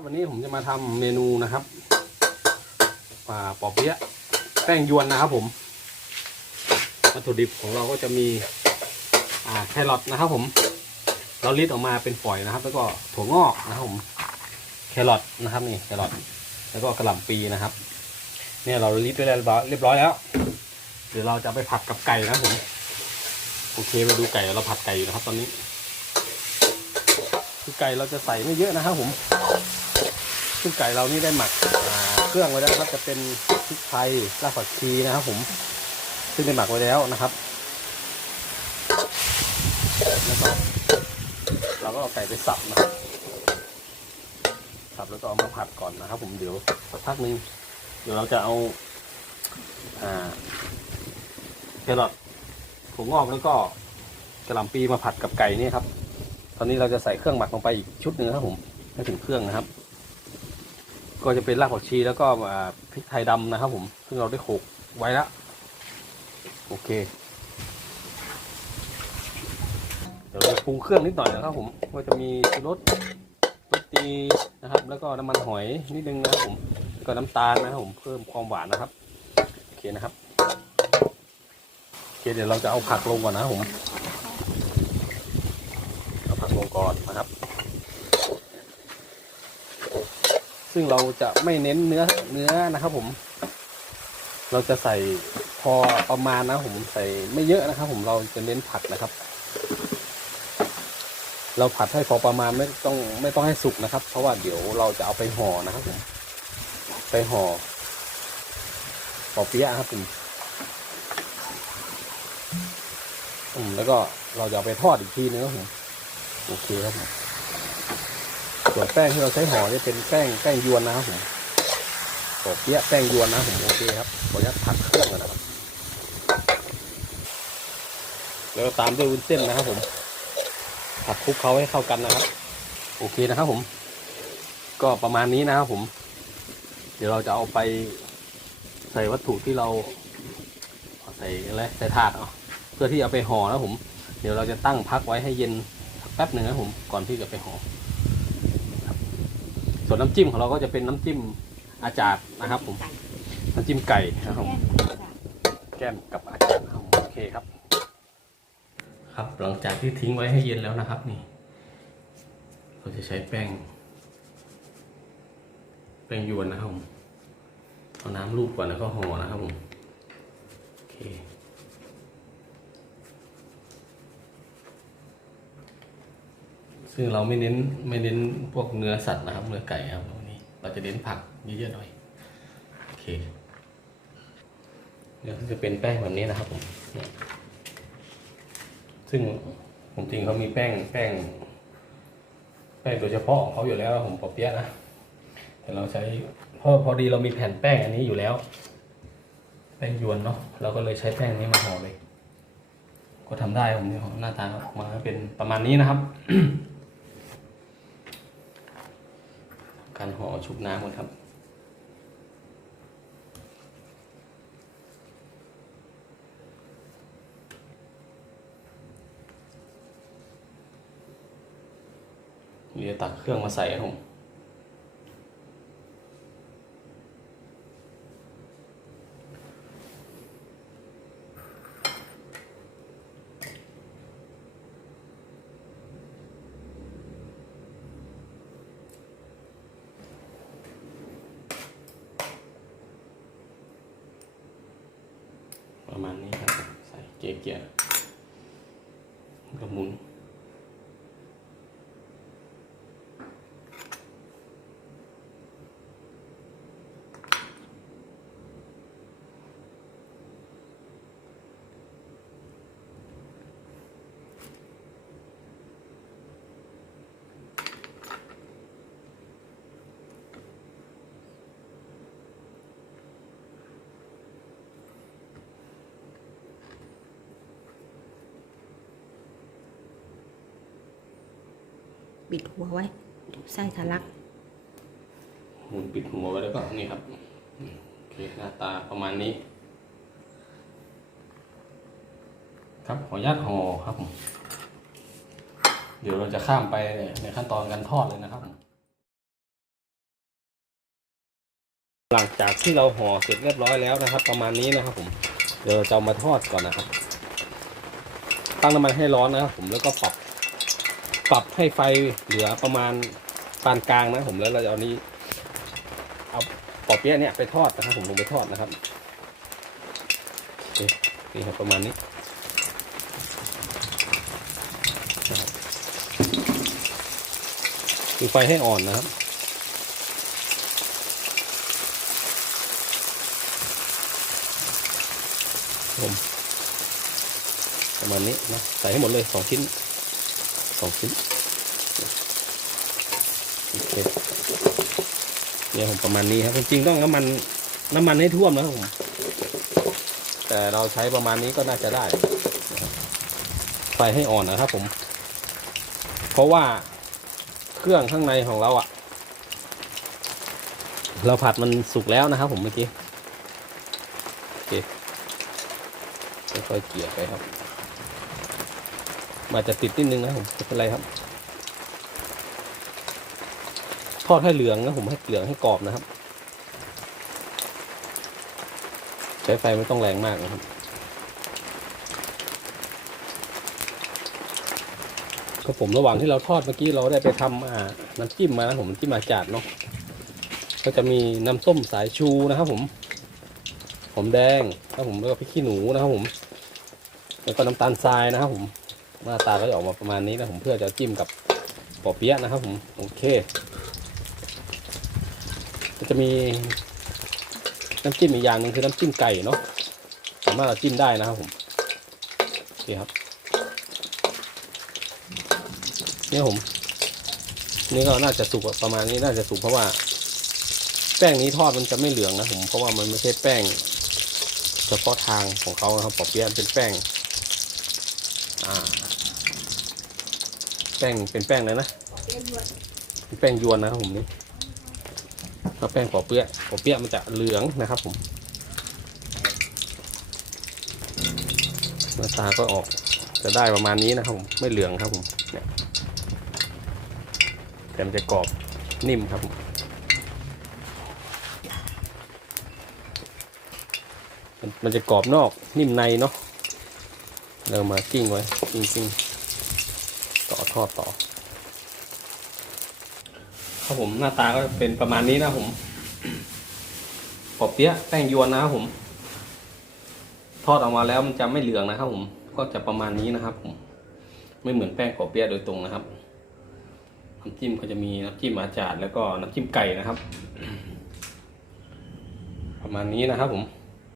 ับวันนี้ผมจะมาทำเมนูนะครับป่าปอเปี๊ยะแป้งยวนนะครับผมวัตถุดิบของเราก็จะมีอ่าแครอทนะครับ ผม เราลิดออกมาเป็นฝอยนะครับ แล้วก็ถั่วงอกนะครับผมแครอทนะครับนี่แครอทแล้วก็กระหล่ำปีนะครับ เนี่ยเราลิดไว้เรียบร้อยเรียบร้อยแล้ว เดี๋ยวเราจะไปผัดกับไก่นะผมโอเคไปดูไก่เราผัดไก่อยู่นะครับ ตอนนี้ คือไก่เราจะใส่ไม่เยอะนะครับผม คือไก่เรานี่ได้หมักเครื่องไว้แล้วครับ จะเป็นพริกไทยรากผักชีนะครับ ผม ซึ่งได้หมักไว้แล้วนะครับแล้วก็เราก็เอาไก่ไปสับนะครับสับแล้วก็เอามาผัดก่อนนะครับ ผมเดี๋ยวสักพักนึงเดี๋ยวเราจะเอาอ่าแครอทถั่วงอกแล้วก็กระหล่ำปีมาผัดกับไก่นี่ครับ ตอนนี้เราจะใส่เครื่องหมักลงไปอีกชุดหนึ่งนะครับผมให้ถึงเครื่องนะครับ ก็จะเป็นรากผักชีแล้วก็พริกไทยดำนะครับ ผม ซึ่งเราได้โขกไว้แล้วโอเค เดี๋ยวเราปรุงเครื่องนิดหน่อยนะครับ ผม ก็จะมีชูรสรสตีนะครับ แล้วก็น้ำมันหอยนิดนึงนะครับผมแล้วก็น้ำตาลนะครับผมเพิ่มความหวานนะครับโอเคนะครับโอเคเดี๋ยวเราจะเอาผักลงก่อนนะครับผมเอาผักลงก่อนนะครับ ซึ่งเราจะไม่เน้นเนื้อเนื้อนะครับผม เราจะใส่พอประมาณนะผมใส่ไม่เยอะนะครับ ผมเราจะเน้นผัดนะครับ เราผัดให้พอประมาณไม่ต้องไม่ต้องให้สุกนะครับ เพราะว่าเดี๋ยวเราจะเอาไปห่อนะครับผมไปห่อปอเปี๊ยะครับผมอืมแล้วก็เราจะเอาไปทอดอีกทีนึงครับผมโอเคครับผม ส่วนแป้งที่เราใช้ห่อจะเป็นแป้งแป้งยวนนะครับผมปอเปี๊ยะแป้งยวนนะผมโอเคครับขออนุญาตผัดเครื่องก่อนนะครับ แล้วตามด้วยวุ้นเส้นนะครับผม ผัดคลุกเขาให้เข้ากันนะครับ โอเคนะครับผม ก็ประมาณนี้นะครับผม เดี๋ยวเราจะเอาไปใส่วัตถุที่เราใส่อะไรใส่ถาดเอาเพื่อที่เอาไปห่อนะผม เดี๋ยวเราจะตั้งพักไว้ให้เย็นสักแป๊บหนึ่งนะผม ก่อนที่จะไปห่อ ส่วนน้ำจิ้มของเราก็จะเป็นน้ำจิ้มอาจารย์นะครับผมน้ำจิ้มไก่นะครับแก้มกับอาจารย์ครับโอเคครับ ครับหลังจากที่ทิ้งไว้ให้เย็นแล้วนะครับนี่เราจะใช้แป้ง แป้งยวนนะครับผมเอาน้ำรูปก่อนแล้วก็ห่อนะครับผมโอเค ซึ่งเราไม่เน้นไม่เน้นพวกเนื้อสัตว์นะครับ เนื้อไก่ครับวันนี้ เราจะเน้นผักเยอะๆหน่อยโอเคเดี๋ยวจะเป็นแป้งแบบนี้นะครับผมซึ่งผมจริงเขามีแป้งแป้ง แป้งโดยเฉพาะของเขาอยู่แล้วผมปอเปี๊ยะนะแต่เราใช้เพราะพอดีเรามีแผ่นแป้งอันนี้อยู่แล้ว แป้งยวนเนาะเราก็เลยใช้แป้งนี้มาห่อเลย ก็ทำได้ผมนี่หน้าตาออกมาเป็นประมาณนี้นะครับ การห่อชุบน้ำกันครับ เดี๋ยวตักเครื่องมาใส่ครับผม ประมาณนี้ครับ ใส่เกียร์เกียร์กระหมุน ปิดหัวไว้เดี๋ยวไส้ทะลัก หมุนปิดหัวไว้แล้วก็นี่ครับโอเคหน้าตาประมาณนี้ ครับขออนุญาตห่อครับผมเดี๋ยวเราจะข้ามไปในขั้นตอนการทอดเลยนะครับ หลังจากที่เราห่อเสร็จเรียบร้อยแล้วนะครับ ประมาณนี้นะครับผมเดี๋ยวเราจะเอามาทอดก่อนนะครับ ตั้งน้ำมันให้ร้อนนะครับผมแล้วก็ปรับ ปรับให้ไฟเหลือประมาณปานกลางนะผมแล้วเราจะเอานี้ เอาปอเปี๊ยะเนี่ยไปทอดนะครับผมลงไปทอดนะครับเคนี่ครับประมาณนี้คือไฟให้อ่อนนะครับผมประมาณนี้นะใส่ให้หมดเลยสองชิ้นสองชิ้นโอเค เนี่ยผมประมาณนี้ครับจริงๆต้องน้ำมันน้ำมันให้ท่วมนะครับผมแต่เราใช้ประมาณนี้ก็น่าจะได้ไฟให้อ่อนนะครับผม เพราะว่าเครื่องข้างในของเราอะ่ะ เราผัดมันสุกแล้วนะครับผมเมื่อกี้โอเคค่อยๆเกลี่ยไปครับมันจะติดนิดนึงนะผมไม่เป็นไรครับ ทอดให้เหลืองนะผมให้เหลืองให้กรอบนะครับ ใช้ไฟไม่ต้องแรงมากนะครับ ก็ผมระหว่างที่เราทอดเมื่อกี้เราได้ไปทำอ่าน้ำจิ้มมานะผมจิ้มอาจารย์เนาะก็จะมีน้ำส้มสายชูนะครับ ผมหอมแดงครับผมแล้วก็พริกขี้หนูนะครับผม แล้วก็น้ำตาลทรายนะครับ ผมหน้าตาก็จะออกมาประมาณนี้นะผมเพื่อจะจิ้มกับปอเปี๊ยะนะครับผมโอเค จะมีน้ำจิ้มอีกอย่างหนึ่งคือน้ำจิ้มไก่เนาะสามารถเราจิ้มได้นะครับผมโอเคครับเนี่ยผม นี่ก็น่าจะสุกประมาณนี้น่าจะสุกเพราะว่า แป้งนี้ทอดมันจะไม่เหลืองนะผมเพราะว่ามันไม่ใช่แป้งเฉพาะทางของเขาครับปอเปี๊ยะเป็นแป้งอ่า แป้งเป็นแป้งเลยนะเป็นแป้งยวนนะครับผมนี่ ถ้าแป้งปอเปี๊ยะปอเปี๊ยะมันจะเหลืองนะครับผมหน้าตาก็ออกจะได้ประมาณนี้นะครับผมไม่เหลืองครับผมเนี่ยแต่มันจะกรอบนิ่มครับผมมันมันจะกรอบนอกนิ่มในเนาะเรามากิ้งไว้กิ้งกิ้งต่อทอดต่อ ครับผมหน้าตาก็เป็นประมาณนี้นะผมปอเปี๊ยะแป้งยวนนะครับผม ทอดออกมาแล้วมันจะไม่เหลืองนะครับผม ก็จะประมาณนี้นะครับ ผม ไม่เหมือนแป้งปอเปี๊ยะโดยตรงนะครับน้ำจิ้มก็จะมีน้ำจิ้มอาจารย์แล้วก็น้ำจิ้มไก่นะครับ ประมาณนี้นะครับผม